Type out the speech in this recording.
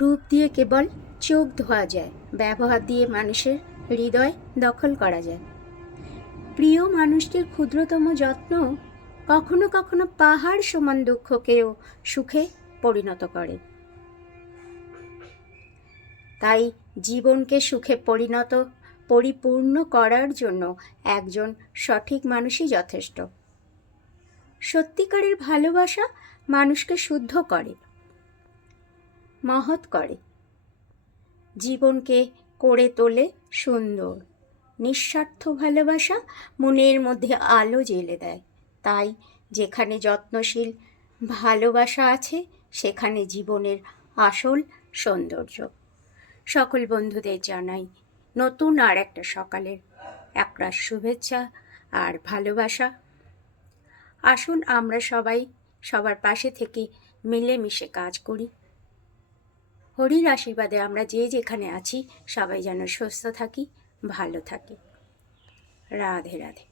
রূপ দিয়ে কেবল চোখ ধোয়া যায়, ব্যবহার দিয়ে মানুষের হৃদয় দখল করা যায়। প্রিয় মানুষটির ক্ষুদ্রতম যত্ন কখনো কখনো পাহাড় সমান দুঃখকেও সুখে পরিণত করে। তাই জীবনকে সুখে পরিপূর্ণ করার জন্য একজন সঠিক মানুষই যথেষ্ট। সত্যিকারের ভালোবাসা মানুষকে শুদ্ধ করে, মহৎ করে, জীবনকে করে তোলে সুন্দর। নিঃস্বার্থ ভালোবাসা মনের মধ্যে আলো জ্বেলে দেয়। তাই যেখানে যত্নশীল ভালোবাসা আছে সেখানে জীবনের আসল সৌন্দর্য। সকল বন্ধুদের জানাই নতুন আর একটা সকালের একরাশ শুভেচ্ছা আর ভালোবাসা। আসুন আমরা সবাই সবার পাশে থেকে মিলেমিশে কাজ করি। হরির আশীর্বাদে আমরা যে যেখানে আছি সবাই যেন সুস্থ থাকি, ভালো থাকি। রাধে রাধে।